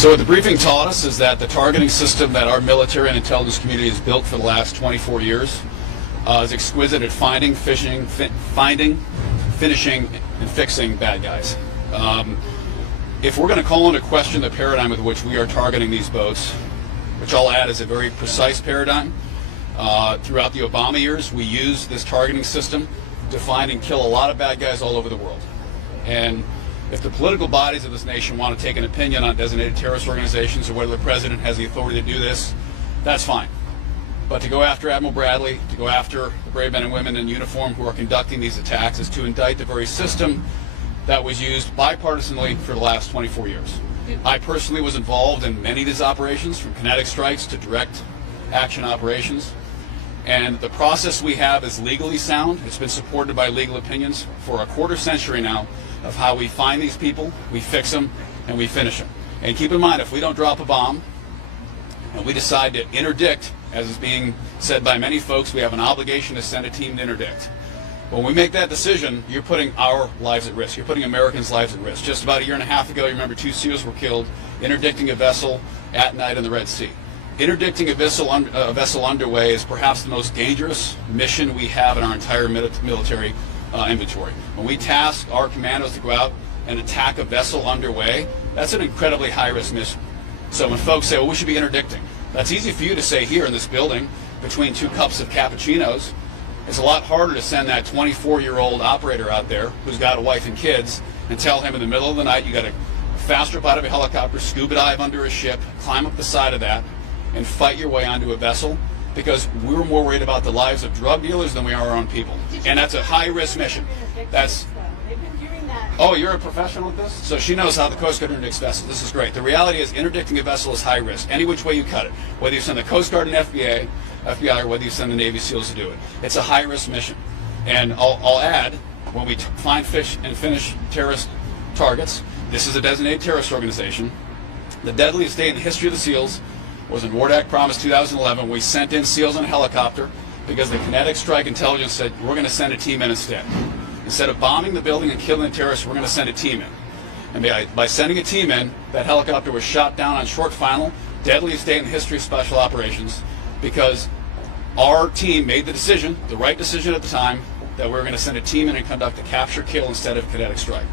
So what the briefing taught us is that the targeting system that our military and intelligence community has built for the last 24 years is exquisite at finding, finishing, and fixing bad guys. If we're going to call into question the paradigm with which we are targeting these boats, which I'll add is a very precise paradigm, throughout the Obama years, we used this targeting system to find and kill a lot of bad guys all over the world. And if the political bodies of this nation want to take an opinion on designated terrorist organizations or whether the president has the authority to do this, that's fine. But to go after Admiral Bradley, to go after the brave men and women in uniform who are conducting these attacks is to indict the very system that was used bipartisanly for the last 24 years. I personally was involved in many of these operations, from kinetic strikes to direct action operations. And the process we have is legally sound. It's been supported by legal opinions for a quarter century now of how we find these people, we fix them, and we finish them. And keep in mind, if we don't drop a bomb and we decide to interdict, as is being said by many folks, we have an obligation to send a team to interdict. When we make that decision, you're putting our lives at risk. You're putting Americans' lives at risk. Just about a year and a half ago, you remember 2 SEALs were killed interdicting a vessel at night in the Red Sea. Interdicting a vessel underway is perhaps the most dangerous mission we have in our entire military inventory. When we task our commandos to go out and attack a vessel underway, that's an incredibly high-risk mission. So when folks say, well, we should be interdicting, that's easy for you to say here in this building between 2 cups of cappuccinos. It's a lot harder to send that 24-year-old operator out there who's got a wife and kids and tell him in the middle of the night you got to fast up out of a helicopter, scuba dive under a ship, climb up the side of that, and fight your way onto a vessel, because we're more worried about the lives of drug dealers than we are our own people. And that's a high-risk mission. That's... Oh, you're a professional at this? So she knows how the Coast Guard interdicts vessels. This is great. The reality is interdicting a vessel is high risk, any which way you cut it. Whether you send the Coast Guard and FBI, or whether you send the Navy SEALs to do it. It's a high-risk mission. And I'll add, when we find, fish, and finish terrorist targets, this is a designated terrorist organization. The deadliest day in the history of the SEALs was in Wardak Promise 2011. We sent in SEALs on a helicopter because the kinetic strike intelligence said, we're going to send a team in instead. Instead of bombing the building and killing the terrorists, we're going to send a team in. And by sending a team in, that helicopter was shot down on short final, deadliest day in the history of special operations, because our team made the decision, the right decision at the time, that we were going to send a team in and conduct a capture kill instead of kinetic strike.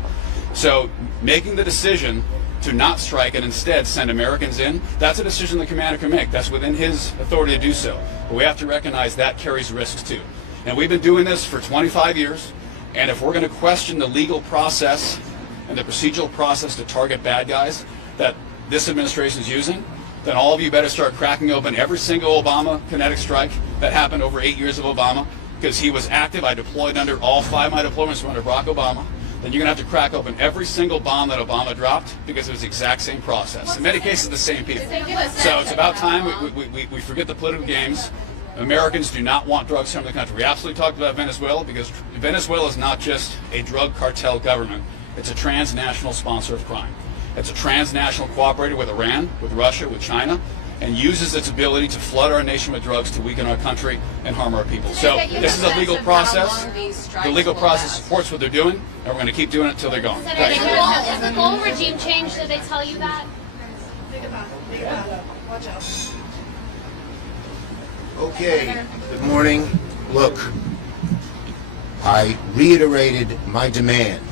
So making the decision to not strike and instead send Americans in, that's a decision the commander can make. That's within his authority to do so. But we have to recognize that carries risks too. And we've been doing this for 25 years. And if we're going to question the legal process and the procedural process to target bad guys that this administration is using, then all of you better start cracking open every single Obama kinetic strike that happened over 8 years of Obama, because he was active. I deployed under all 5 of my deployments were under Barack Obama. Then you're going to have to crack open every single bomb that Obama dropped, because it was the exact same process. In many cases, the same people. So it's about time we forget the political games. Americans do not want drugs coming to the country. We absolutely talked about Venezuela, because Venezuela is not just a drug cartel government. It's a transnational sponsor of crime. It's a transnational cooperator with Iran, with Russia, with China, and uses its ability to flood our nation with drugs to weaken our country and harm our people. So this is a legal process. The legal process supports what they're doing, and we're going to keep doing it until they're gone. Is the goal regime change? Did they tell you that? Think about it. Watch out. Okay, good morning. Look, I reiterated my demand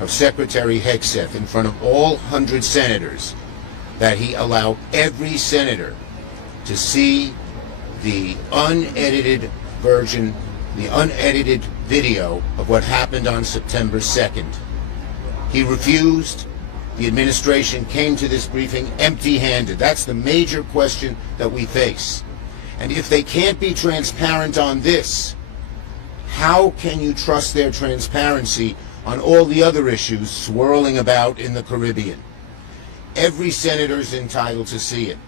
of Secretary Hegseth in front of all 100 senators that he allow every senator to see the unedited version, the unedited video of what happened on September 2nd. He refused. The administration came to this briefing empty-handed. That's the major question that we face. And if they can't be transparent on this, how can you trust their transparency on all the other issues swirling about in the Caribbean? Every senator is entitled to see it.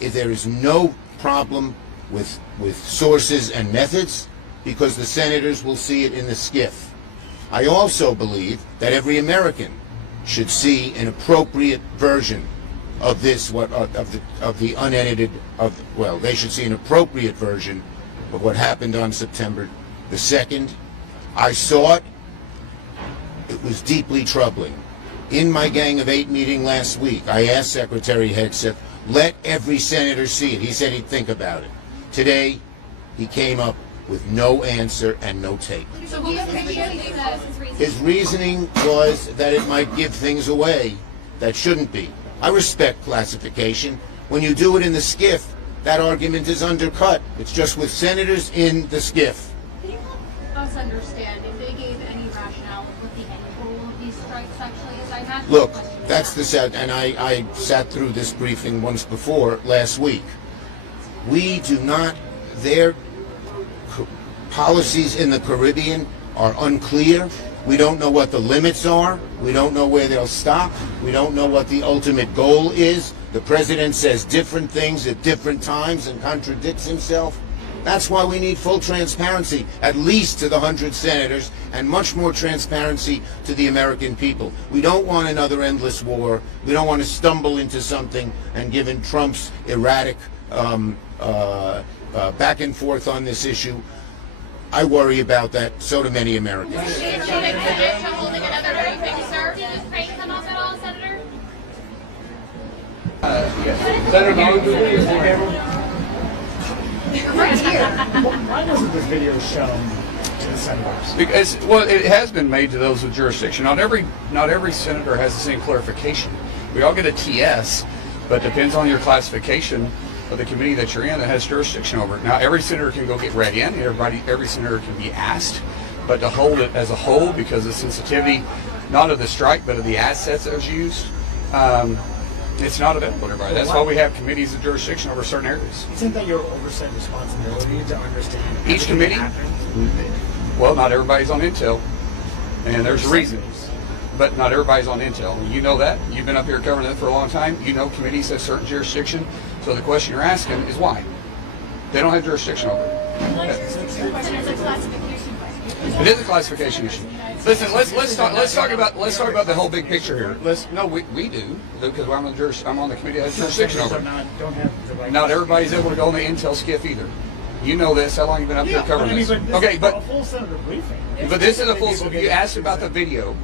If there is no problem with sources and methods, because the senators will see it in the skiff. I also believe that every American should see an appropriate version of this, of the unedited, well, they should see an appropriate version of what happened on September the 2nd. I saw it. It was deeply troubling. In my Gang of 8 meeting last week, I asked Secretary Hegseth, let every senator see it. He said he'd think about it. Today, he came up with no answer and no tape. So what was his reasoning? His reasoning was that it might give things away that shouldn't be. I respect classification. When you do it in the SCIF, that argument is undercut. It's just with senators in the SCIF. Can you help us understand if they gave any rationale of what the end goal of these strikes actually is? I imagine. Look, that's the set, and I sat through this briefing once before last week. We do not, their policies in the Caribbean are unclear. We don't know what the limits are. We don't know where they'll stop. We don't know what the ultimate goal is. The president says different things at different times and contradicts himself. That's why we need full transparency, at least to the 100 senators, and much more transparency to the American people. We don't want another endless war. We don't want to stumble into something, and given Trump's erratic back and forth on this issue, I worry about that. So do many Americans. Should they commit to holding another briefing, sir? Did this prank come up at all, Senator? Yes. Senator Bowden, is the camera? Why wasn't this video shown to the senators? Because, well, it has been made to those with jurisdiction. Not every senator has the same clarification. We all get a TS, but it depends on your classification of the committee that you're in that has jurisdiction over it. Now, every senator can go get read in. Every senator can be asked, but to hold it as a whole because of sensitivity, not of the strike, but of the assets that was used, it's not available to everybody. That's why we have committees of jurisdiction over certain areas. Isn't that your oversight responsibility to understand Each committee? Well, not everybody's on Intel, and there's a reason. But not everybody's on Intel. You know that. You've been up here covering that for a long time. You know committees have certain jurisdiction. So the question you're asking is why? They don't have jurisdiction over it. It's a classification question. It is a classification issue. Listen, let's talk about the whole big picture here. We do because I'm on the committee that has jurisdiction over it. Not everybody's able to go on the Intel SCIF either. You know this. How long have you been up here covering this? Okay, but a full senator briefing. But this is a full. You asked about the video.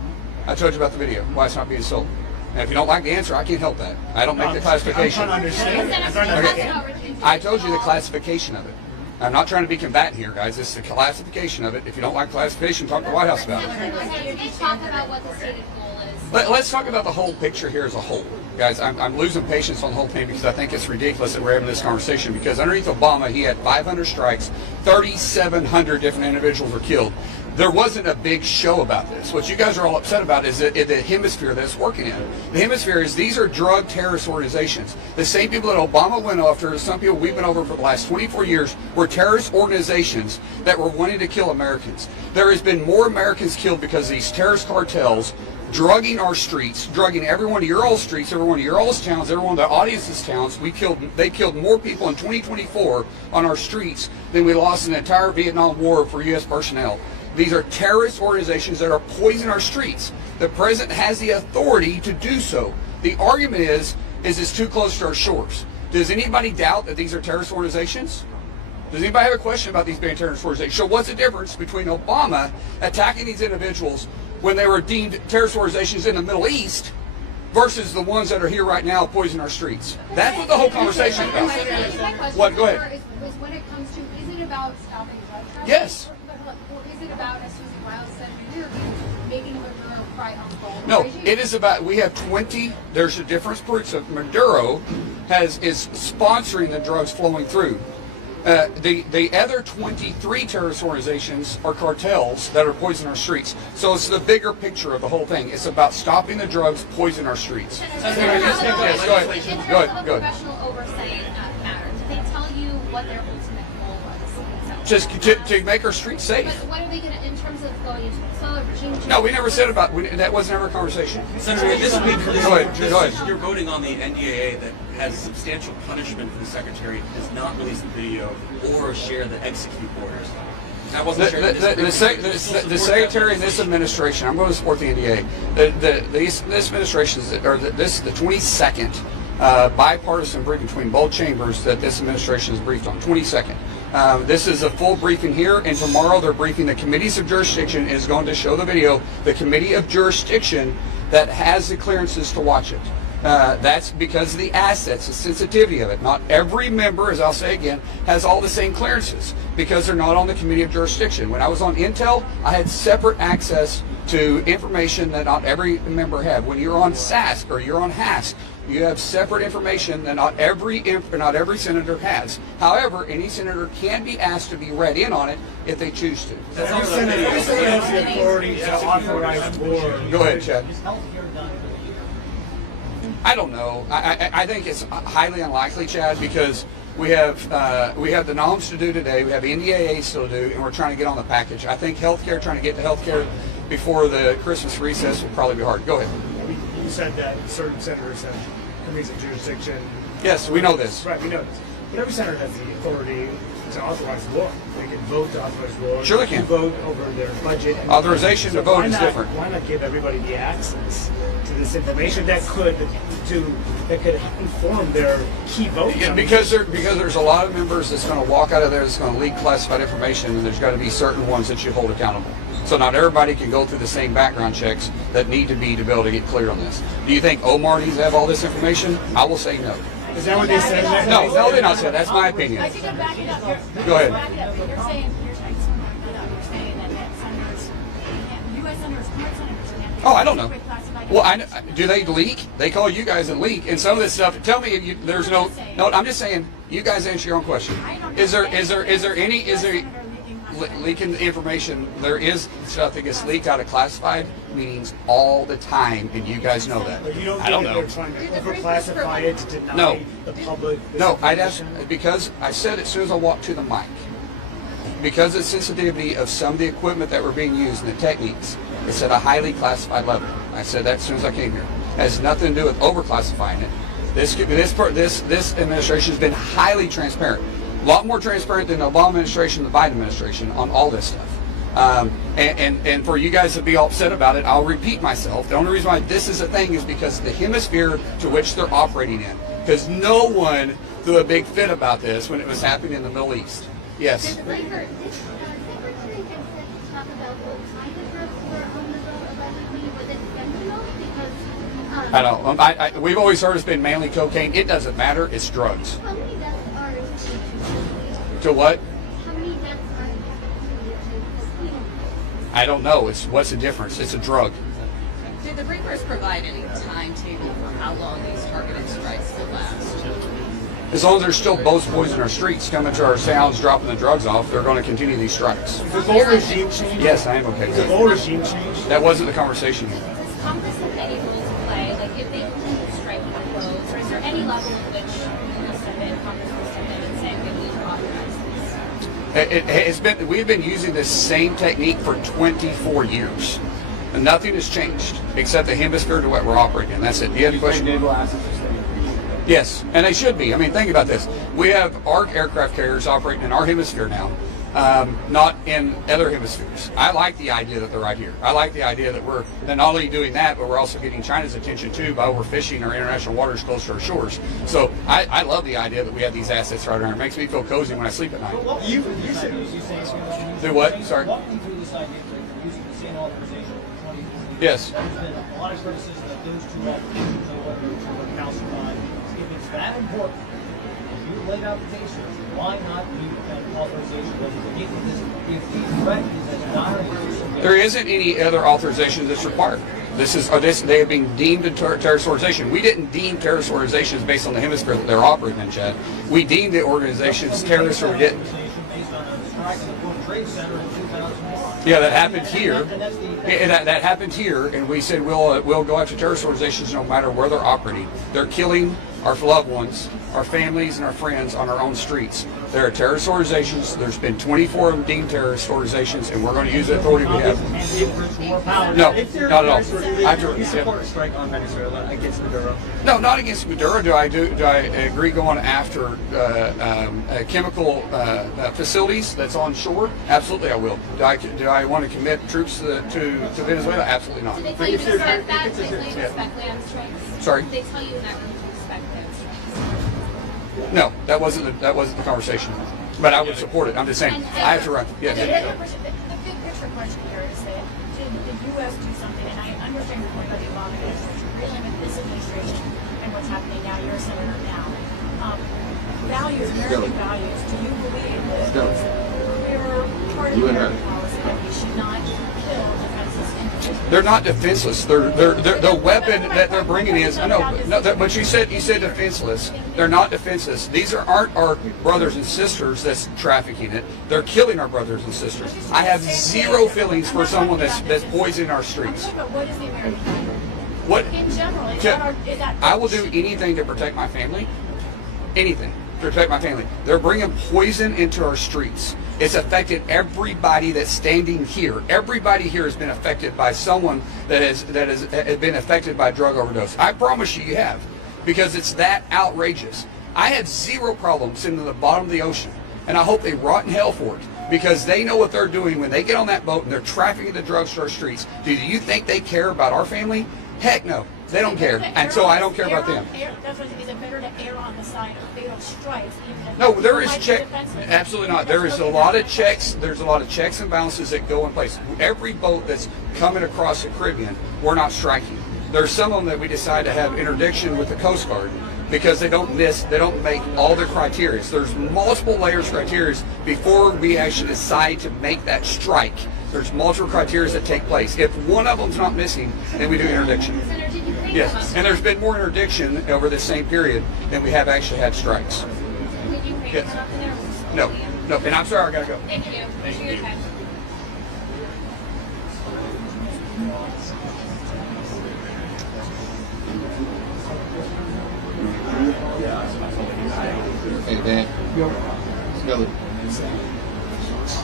I told you about the video. Why it's not being sold. And if you don't like the answer, I can't help that. I don't make the classification. I'm trying to understand. I told you the classification of it. I'm not trying to be combatant here, guys. This is the classification of it. If you don't like classification, talk to the White House about it. Can you talk about what the stated goal is? Let's talk about the whole picture here as a whole. Guys, I'm losing patience on the whole thing because I think it's ridiculous that we're having this conversation because underneath Obama, he had 500 strikes, 3,700 different individuals were killed. There wasn't a big show about this. What you guys are all upset about is the hemisphere that it's working in. The hemisphere is these are drug terrorist organizations. The same people that Obama went after, some people we've been over for the last 24 years, were terrorist organizations that were wanting to kill Americans. There has been more Americans killed because of these terrorist cartels drugging our streets, drugging every one of your old streets, every one of your old towns, every one of the audience's towns. They killed more people in 2024 on our streets than we lost in the entire Vietnam War for U.S. personnel. These are terrorist organizations that are poisoning our streets. The president has the authority to do so. The argument is it's too close to our shores. Does anybody doubt that these are terrorist organizations? Does anybody have a question about these being terrorist organizations? So what's the difference between Obama attacking these individuals when they were deemed terrorist organizations in the Middle East versus the ones that are here right now poisoning our streets? That's what the whole conversation is about. What? Go ahead. Is when it comes to, is it about stopping drug trafficking? Yes. Or is it about, as Susan Wiles said in your interview, making Maduro cry uncle? No, it is about, we have 20, there's a difference. So Maduro is sponsoring the drugs flowing through. The other 23 terrorist organizations are cartels that are poisoning our streets. So it's the bigger picture of the whole thing. It's about stopping the drugs poisoning our streets. Yes, go ahead. In terms Go of ahead. Go ahead. professional oversight matter, did they tell you what their ultimate goal was? Just to make our streets safe. But what are they going to, in terms of going into a regime change? No, we never said about, that wasn't ever a conversation. Senator, this week, Go ahead. you're voting on the NDAA that has substantial punishment for the Secretary who does not release the video or share the execute orders. That wasn't shared in this The Secretary and this administration, I'm going to support the NDA. This administration, or this is the 22nd bipartisan briefing between both chambers that this administration is briefed on. 22nd. This is a full briefing here, and tomorrow they're briefing the committees of jurisdiction is going to show the video, the committee of jurisdiction that has the clearances to watch it. That's because of the assets, the sensitivity of it. Not every member, as I'll say again, has all the same clearances because they're not on the committee of jurisdiction. When I was on Intel, I had separate access to information that not every member had. When you're on SASC or you're on HASC, you have separate information that not every senator has. However, any senator can be asked to be read in on it if they choose to. Every senator has the authority to authorize war. Go ahead, Chad. I don't know. I think it's highly unlikely, Chad, because we have the NOMS to do today, we have NDAA still to do, and we're trying to get on the package. I think healthcare, trying to get to healthcare before the Christmas recess will probably be hard. Go ahead. You said that certain senators have committees of jurisdiction. Yes, we know this. Right, we know this. But every senator has the authority to authorize war. They can vote to authorize war. Sure they can. Vote over their budget. Authorization to vote is different. Why not give everybody the access to this information that could inform their key votes? Yeah, because there's a lot of members that's going to walk out of there that's going to leak classified information, and there's got to be certain ones that you hold accountable. So not everybody can go through the same background checks that need to be able to get clear on this. Do you think Omar needs to have all this information? I will say no. Is that what they said? No, they're not saying. That's my opinion. I think I'm backing up here. Go ahead. Back it up. You're saying, I just want to back it up. You're saying that senators, U.S. senators, current senators, can't Oh, I don't know. classified Well, do they leak? They call you guys a leak, and some of this stuff. Tell me if there's no. No, I'm just saying. You guys answer your own question. Is there leaking information? There is stuff that gets leaked out of classified meetings all the time, and you guys know that. But you don't I don't think know. they're trying to overclassify it to deny No. the public this No, I'd ask information? because I said as soon as I walked to the mic. Because of the sensitivity of some of the equipment that were being used and the techniques, it's at a highly classified level. I said that as soon as I came here. It has nothing to do with overclassifying it. This administration has been highly transparent. A lot more transparent than the Obama administration, the Biden administration on all this stuff. And for you guys to be all upset about it, I'll repeat myself. The only reason why this is a thing is because of the hemisphere to which they're operating in. Because no one threw a big fit about this when it was happening in the Middle East. Yes. I know. We've always heard it's been mainly cocaine. It doesn't matter. It's drugs. How many deaths are To what? How many deaths are cocaine? I don't know. What's the difference? It's a drug. Did the briefers provide any timetable for how long these targeted strikes will last? As long as there's still boats, boys in our streets coming to our sounds, dropping the drugs off, they're going to continue these strikes. Is the goal regime change? Yes, I am okay. Is the goal regime change? That wasn't the conversation. Does Congress have any role to play? Like, if they continue to strike with the boats, or is there any level at which Congress will step in and say, okay, we need to authorize this? We've been using this same technique for 24 years. And nothing has changed except the hemisphere to what we're operating in. That's it. Do you have a question? Yes, and they should be. I mean, think about this. We have our aircraft carriers operating in our hemisphere now, not in other hemispheres. I like the idea that they're right here. I like the idea that we're not only doing that, but we're also getting China's attention too by overfishing our international waters close to our shores. So I love the idea that we have these assets right around. It makes me feel cozy when I sleep at night. You said Do what? Sorry. Walk me through this idea of using the same authorization for 20 years. Yes. There's been a lot of criticism that those two authorizations are what you're calcifying. If it's that important, if you laid out the case, why not keep that authorization was it if these threats as non-emergency? There isn't any other authorization that's required. They have been deemed a terrorist organization. We didn't deem terrorist organizations based on the hemisphere that they're operating in, Chad. We deemed the organizations terrorists or we didn't. Based on a strike at the World Trade Center in 2001. Yeah, that happened here. That happened here, and we said we'll go after terrorist organizations no matter where they're operating. They're killing our loved ones, our families, and our friends on our own streets. There are terrorist organizations. There's been 24 of them deemed terrorist organizations, and we're going to use the authority we have. No, not at all. You support a strike on Venezuela against Maduro? No, not against Maduro. Do I agree going after chemical facilities that's on shore? Absolutely, I will. Do I want to commit troops to Venezuela? Absolutely not. Did they tell you to respect that? Did they tell you to respect land strikes? Sorry? Did they tell you in that room to respect land strikes? No, that wasn't the conversation. But I would support it. I'm just saying, I have to run. Yeah. The big picture question here is that did the U.S. do something, and I understand your point about the Obama administration, dealing with this administration and what's happening now, you're a senator now. Values, American values, do you believe that it's a clear part of American policy that we should not kill defenseless individuals? They're not defenseless. The weapon that they're bringing is, I know, but you said defenseless. They're not defenseless. These aren't our brothers and sisters that's trafficking it. They're killing our brothers and sisters. I have zero feelings for someone that's poisoning our streets. But what is the American value? What? In general, is that I will do anything to protect my family. Anything to protect my family. They're bringing poison into our streets. It's affected everybody that's standing here. Everybody here has been affected by someone that has been affected by drug overdose. I promise you have, because it's that outrageous. I have zero problem sitting to the bottom of the ocean, and I hope they rot in hell for it, because they know what they're doing when they get on that boat and they're trafficking the drugs to our streets. Do you think they care about our family? Heck no. They don't care, and so I don't care about them. Is it better to err on the side of fatal strikes? No, there is check. Absolutely not. There is a lot of checks. There's a lot of checks and balances that go in place. Every boat that's coming across the Caribbean, we're not striking. There's some of them that we decide to have interdiction with the Coast Guard because they don't make all their criteria. There's multiple layers of criteria before we actually decide to make that strike. There's multiple criteria that take place. If one of them's not missing, then we do interdiction. Yes, and there's been more interdiction over this same period than we have actually had strikes. Yes. No, and I'm sorry, I gotta go. Thank you. Appreciate your time. Hey, Dan. Scully.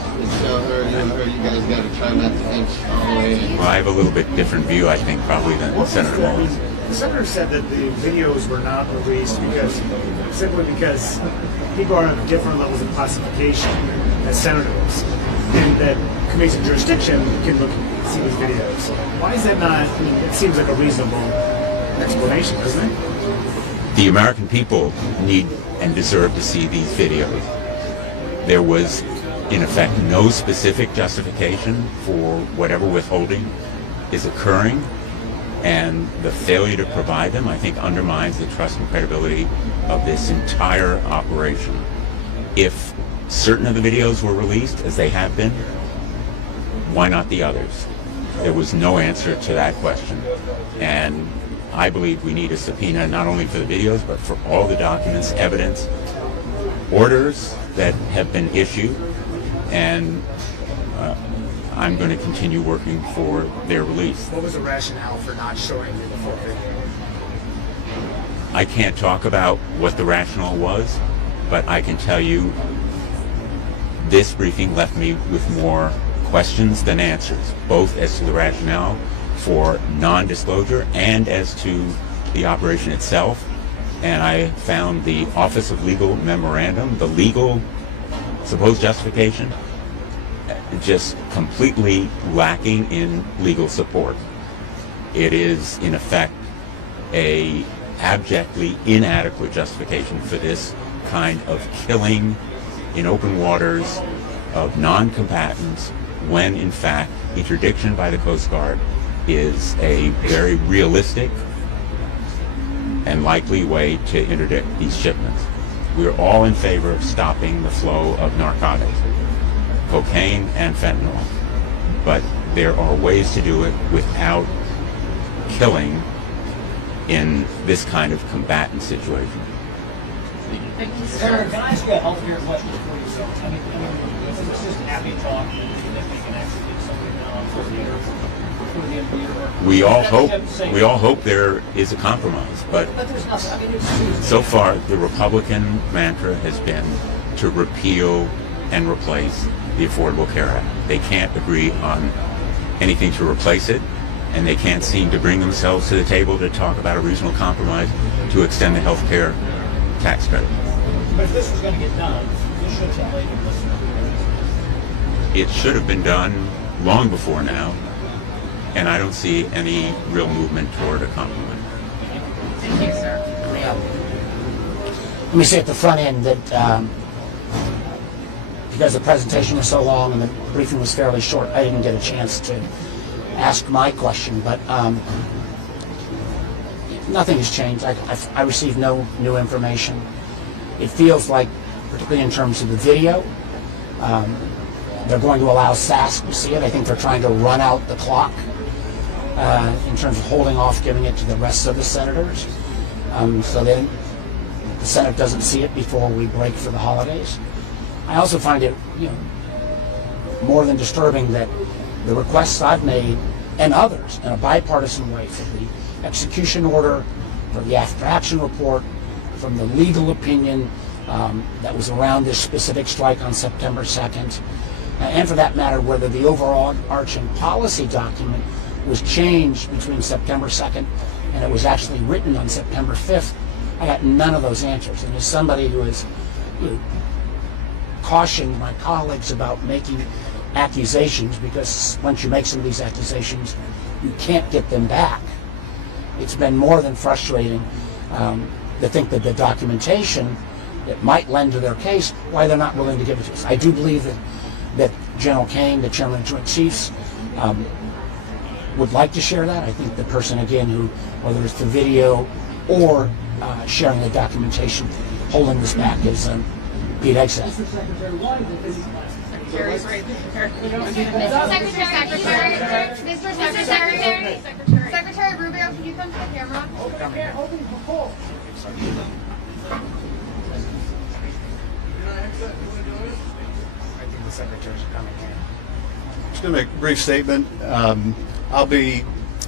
I heard you guys got to try not to inch all the way in. Well, I have a little bit different view, I think, probably than Senator Mullins. The senator said that the videos were not released simply because people are on different levels of classification as senators, and that committees of jurisdiction can see these videos. Why is that not? I mean, it seems like a reasonable explanation, doesn't it? The American people need and deserve to see these videos. There was, in effect, no specific justification for whatever withholding is occurring, and the failure to provide them, I think, undermines the trust and credibility of this entire operation. If certain of the videos were released, as they have been, why not the others? There was no answer to that question, and I believe we need a subpoena not only for the videos, but for all the documents, evidence, orders that have been issued, and I'm going to continue working for their release. What was the rationale for not showing you the full video? I can't talk about what the rationale was, but I can tell you this briefing left me with more questions than answers, both as to the rationale for non-disclosure and as to the operation itself. And I found the Office of Legal Memorandum, the legal supposed justification, just completely lacking in legal support. It is, in effect, a abjectly inadequate justification for this kind of killing in open waters of non-combatants when, in fact, interdiction by the Coast Guard is a very realistic and likely way to interdict these shipments. We're all in favor of stopping the flow of narcotics, cocaine and fentanyl, but there are ways to do it without killing in this kind of combatant situation. Senator, can I ask you a healthcare question before you go? I mean, it's just happy talk that we can actually do something now for the end of the year. We all hope there is a compromise, but there's nothing. I mean, so far the Republican mantra has been to repeal and replace the Affordable Care Act. They can't agree on anything to replace it, and they can't seem to bring themselves to the table to talk about a reasonable compromise to extend the health care tax credit. But if this was going to get done, this should have been later. It should have been done long before now, and I don't see any real movement toward a compromise. Thank you, sir. Let me say at the front end that because the presentation was so long and the briefing was fairly short, I didn't get a chance to ask my question, but nothing has changed. I received no new information. It feels like, particularly in terms of the video, they're going to allow SAS to see it. I think they're trying to run out the clock in terms of holding off giving it to the rest of the senators. So then the Senate doesn't see it before we break for the holidays. I also find it, more than disturbing that the requests I've made and others in a bipartisan way for the execution order, for the after action report, from the legal opinion that was around this specific strike on September 2nd, and for that matter, whether the overarching policy document was changed between September 2nd and it was actually written on September 5th, I got none of those answers. And as somebody who has cautioned my colleagues about making accusations, because once you make some of these accusations, you can't get them back, it's been more than frustrating to think that the documentation that might lend to their case, why they're not willing to give it to us. I do believe that General Kane, the Chairman of the Joint Chiefs, would like to share that. I think the person, again, who, whether it's the video or sharing the documentation, holding this back is Pete Hegseth. Secretary's right there. Mr. Secretary Rubio, can you come to the camera? I think the secretaries are coming here. Just going to make a brief statement. I'll be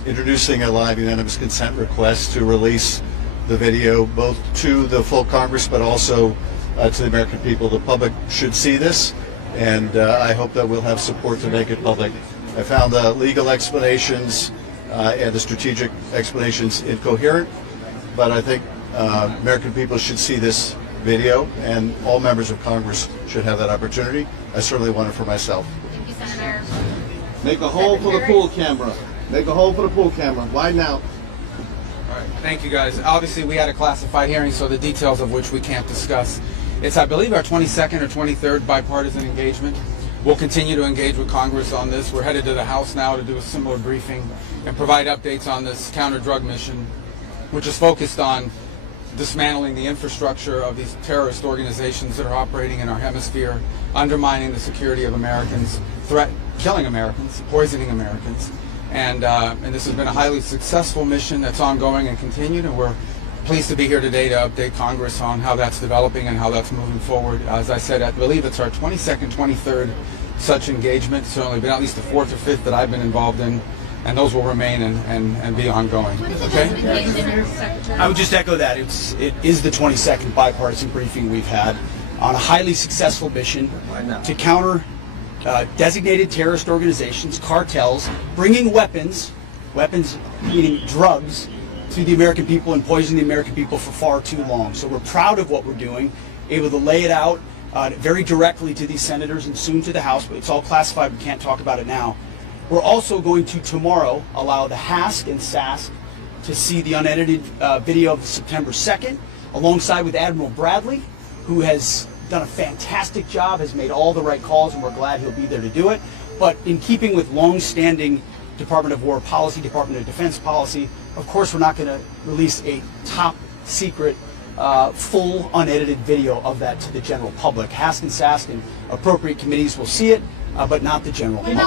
introducing a live unanimous consent request to release the video both to the full Congress but also to the American people. The public should see this, and I hope that we'll have support to make it public. I found the legal explanations and the strategic explanations incoherent, but I think American people should see this video, and all members of Congress should have that opportunity. I certainly want it for myself. Thank you, Senator. Make a hole for the pool camera. Make a hole for the pool camera. Widen out. All right, thank you guys. Obviously, we had a classified hearing, so the details of which we can't discuss. It's, I believe, our 22nd or 23rd bipartisan engagement. We'll continue to engage with Congress on this. We're headed to the House now to do a similar briefing and provide updates on this counter-drug mission, which is focused on dismantling the infrastructure of these terrorist organizations that are operating in our hemisphere, undermining the security of Americans, killing Americans, poisoning Americans. And this has been a highly successful mission that's ongoing and continued, and we're pleased to be here today to update Congress on how that's developing and how that's moving forward. As I said, I believe it's our 22nd, 23rd such engagement. It's only been at least the 4th or 5th that I've been involved in, and those will remain and be ongoing. Okay? I would just echo that. It is the 22nd bipartisan briefing we've had on a highly successful mission to counter designated terrorist organizations, cartels, bringing weapons meaning drugs, to the American people and poisoning the American people for far too long. So we're proud of what we're doing, able to lay it out very directly to these senators and soon to the House, but it's all classified, we can't talk about it now. We're also going to tomorrow allow the HASC and SASC to see the unedited video of September 2nd, alongside with Admiral Bradley, who has done a fantastic job, has made all the right calls, and we're glad he'll be there to do it. But in keeping with long-standing Department of War policy, Department of Defense policy, of course we're not going to release a top secret, full unedited video of that to the general public. HASC and SASC and appropriate committees will see it, but not the general public.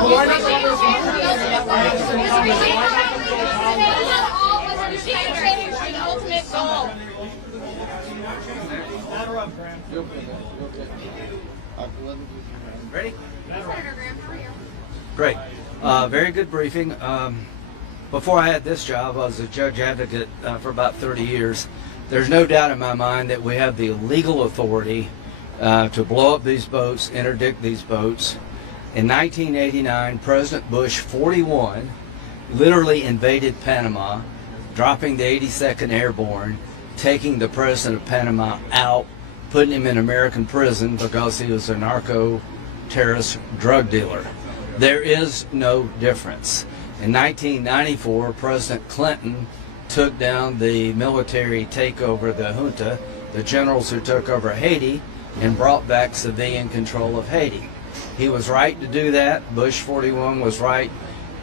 Ready? Great. Very good briefing. Before I had this job, I was a judge advocate for about 30 years. There's no doubt in my mind that we have the legal authority to blow up these boats, interdict these boats. In 1989, President Bush, 41, literally invaded Panama, dropping the 82nd Airborne, taking the president of Panama out, putting him in American prison because he was a narco-terrorist drug dealer. There is no difference. In 1994, President Clinton took down the military takeover, the junta, the generals who took over Haiti, and brought back civilian control of Haiti. He was right to do that. Bush 41 was right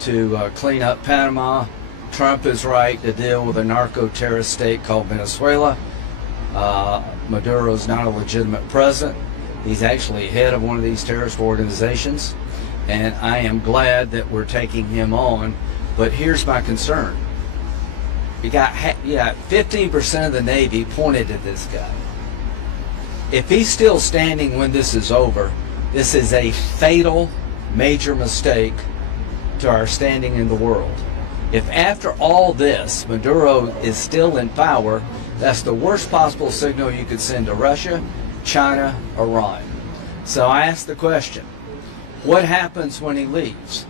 to clean up Panama. Trump is right to deal with a narco-terrorist state called Venezuela. Maduro is not a legitimate president. He's actually head of one of these terrorist organizations, and I am glad that we're taking him on. But here's my concern. You got 15% of the Navy pointed at this guy. If he's still standing when this is over, this is a fatal, major mistake to our standing in the world. If after all this, Maduro is still in power, that's the worst possible signal you could send to Russia, China, Iran. So I asked the question, what happens when he leaves?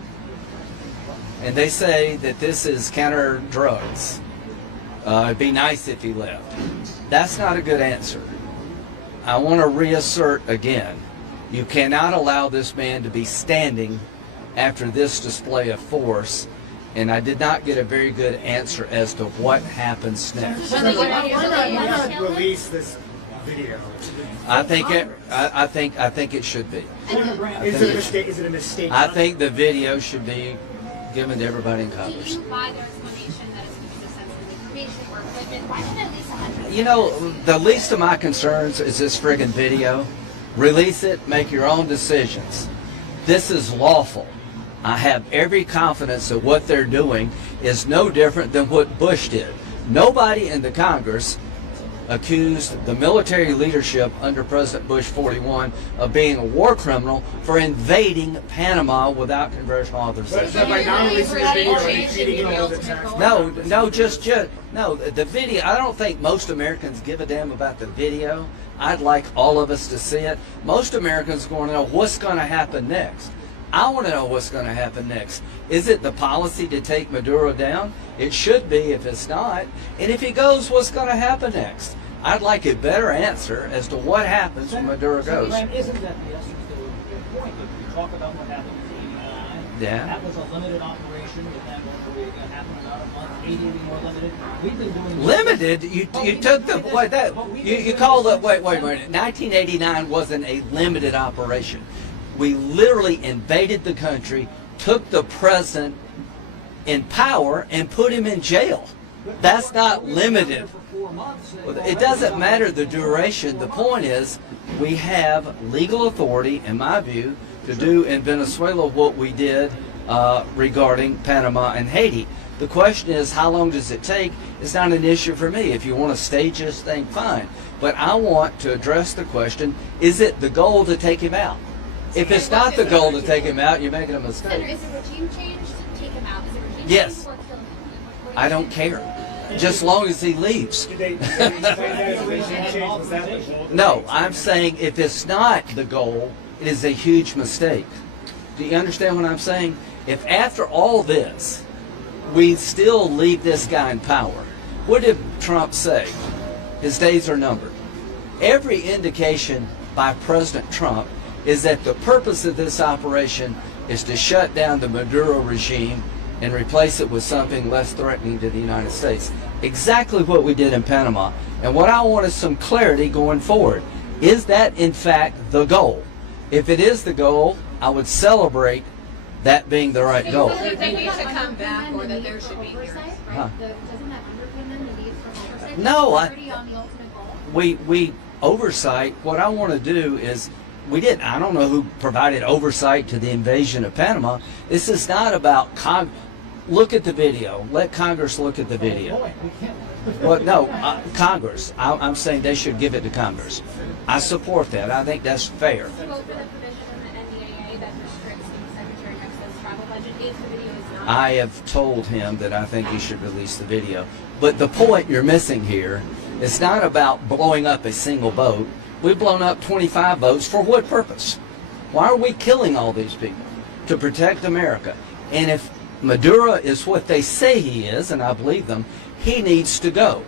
And they say that this is counter drugs. It'd be nice if he left. That's not a good answer. I want to reassert again, you cannot allow this man to be standing after this display of force, and I did not get a very good answer as to what happens next. Why not release this video? I think it should be. Is it a mistake? I think the video should be given to everybody in Congress. Do you buy their explanation that it's because of sensitive information or equipment? Why should at least 100? You know, the least of my concerns is this friggin' video. Release it, make your own decisions. This is lawful. I have every confidence that what they're doing is no different than what Bush did. Nobody in the Congress accused the military leadership under President Bush 41 of being a war criminal for invading Panama without congressional authorization. No, the video, I don't think most Americans give a damn about the video. I'd like all of us to see it. Most Americans are going to know what's going to happen next. I want to know what's going to happen next. Is it the policy to take Maduro down? It should be if it's not. And if he goes, what's going to happen next? I'd like a better answer as to what happens when Maduro goes. Isn't that the essence of your point? You talk about what happened in 89. Yeah. That was a limited operation. With that going to happen in about a month. 80 will be more limited. We've been doing limited. You took the wait that you called it. Wait a minute. 1989 wasn't a limited operation. We literally invaded the country, took the president in power, and put him in jail. That's not limited. It doesn't matter the duration. The point is, we have legal authority, in my view, to do in Venezuela what we did regarding Panama and Haiti. The question is, how long does it take? It's not an issue for me. If you want to stage this thing, fine. But I want to address the question, is it the goal to take him out? If it's not the goal to take him out, you're making a mistake. Senator, is it regime change to take him out? Is it regime Yes. change or kill him? I don't care. Just as long as he leaves. No, I'm saying if it's not the goal, it is a huge mistake. Do you understand what I'm saying? If after all this, we still leave this guy in power, what did Trump say? His days are numbered. Every indication by President Trump is that the purpose of this operation is to shut down the Maduro regime and replace it with something less threatening to the United States. Exactly what we did in Panama. And what I want is some clarity going forward. Is that in fact the goal? If it is the goal, I would celebrate that being the right goal. Do you think he should come back or that there should be hearings? Huh. Doesn't that underpin then the need for oversight? No, Clarity on the ultimate goal? we oversight, what I want to do is, I don't know who provided oversight to the invasion of Panama. This is not about, look at the video. Let Congress look at the video. Well, no, Congress. I'm saying they should give it to Congress. I support that. I think that's fair. To vote for the provision in the NDAA that restricts the Secretary of Excess travel budget if the video is not. I have told him that I think he should release the video. But the point you're missing here, it's not about blowing up a single boat. We've blown up 25 boats. For what purpose? Why are we killing all these people? To protect America. And if Maduro is what they say he is, and I believe them, he needs to go.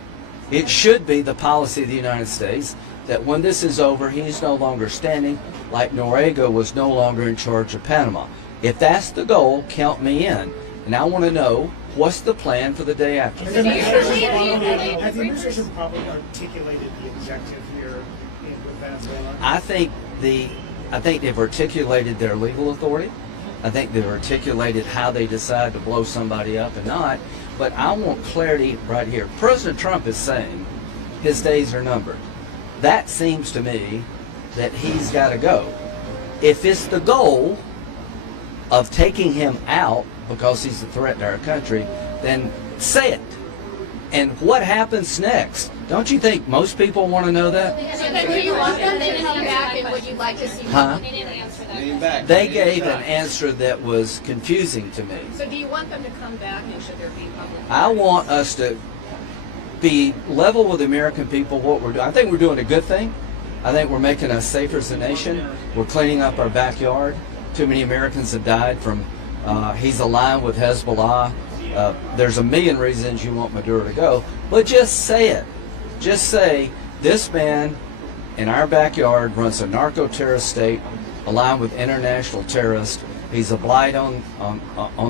It should be the policy of the United States that when this is over, he's no longer standing like Noriega was no longer in charge of Panama. If that's the goal, count me in. And I want to know, what's the plan for the day after? Has the administration probably articulated the objective here with I think they've articulated their legal authority. I think they've articulated how they decide to blow somebody up and not. But I want clarity right here. President Trump is saying his days are numbered. That seems to me that he's got to go. If it's the goal of taking him out because he's a threat to our country, then say it. And what happens next? Don't you think most people want to know that? So then do you want them to come back, and would you like to see Huh? They didn't answer that. They gave an answer that was confusing to me. So do you want them to come back, and should there be public? I want us to be level with the American people what we're doing. I think we're doing a good thing. I think we're making us safer as a nation. We're cleaning up our backyard. Too many Americans have died from, he's aligned with Hezbollah. There's a million reasons you want Maduro to go, but just say it. Just say, this man in our backyard runs a narco-terrorist state aligned with international terrorists. He's a blight on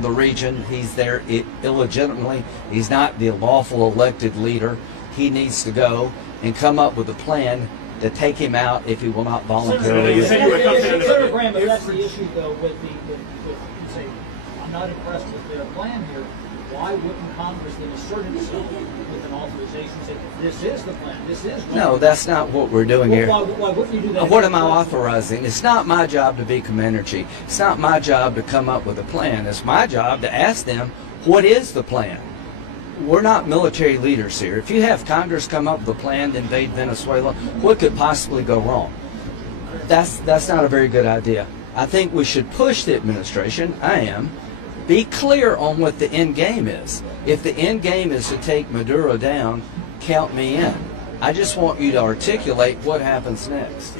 the region. He's there illegitimately. He's not the lawful elected leader. He needs to go and come up with a plan to take him out if he will not voluntarily. Senator Graham, if that's the issue, though, with say, I'm not impressed with their plan here. Why wouldn't Congress then assert itself with an authorization saying, this is the plan, this is... No, that's not what we're doing here. Why wouldn't you do that? What am I authorizing? It's not my job to be Commander-in-Chief. It's not my job to come up with a plan. It's my job to ask them, what is the plan? We're not military leaders here. If you have Congress come up with a plan to invade Venezuela, what could possibly go wrong? That's not a very good idea. I think we should push the administration. I am. Be clear on what the end game is. If the end game is to take Maduro down, count me in. I just want you to articulate what happens next.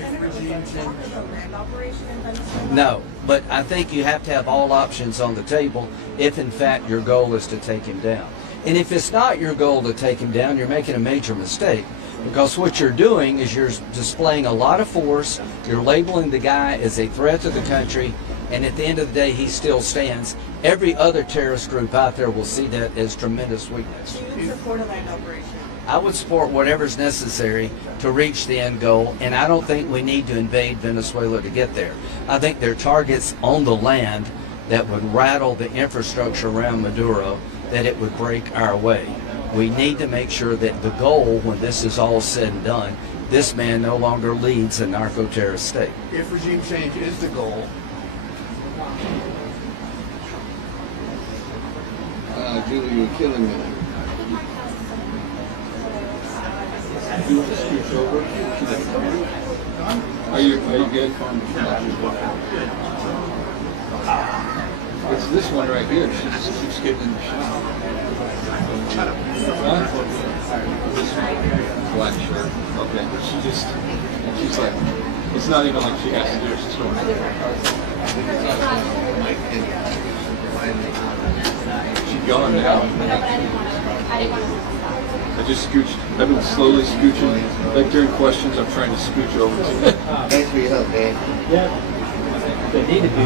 No, but I think you have to have all options on the table if in fact your goal is to take him down. And if it's not your goal to take him down, you're making a major mistake. Because what you're doing is you're displaying a lot of force, you're labeling the guy as a threat to the country, and at the end of the day he still stands. Every other terrorist group out there will see that as tremendous weakness. Do you support a land operation? I would support whatever's necessary to reach the end goal, and I don't think we need to invade Venezuela to get there. I think there are targets on the land that would rattle the infrastructure around Maduro, that it would break our way. We need to make sure that the goal, when this is all said and done, this man no longer leads a narco-terrorist state. If regime change is the goal, Julie, you're killing me. Do you want to scooch over? Are you good? It's this one right here. She just keeps getting in the shot. This one, black shirt. Okay. She's like, it's not even like she has to do it. She's going. She's gone now. I just scooched. I've been slowly scooching. Like during questions, I'm trying to scooch over to you. Thanks for your help, man. Yeah. They need to do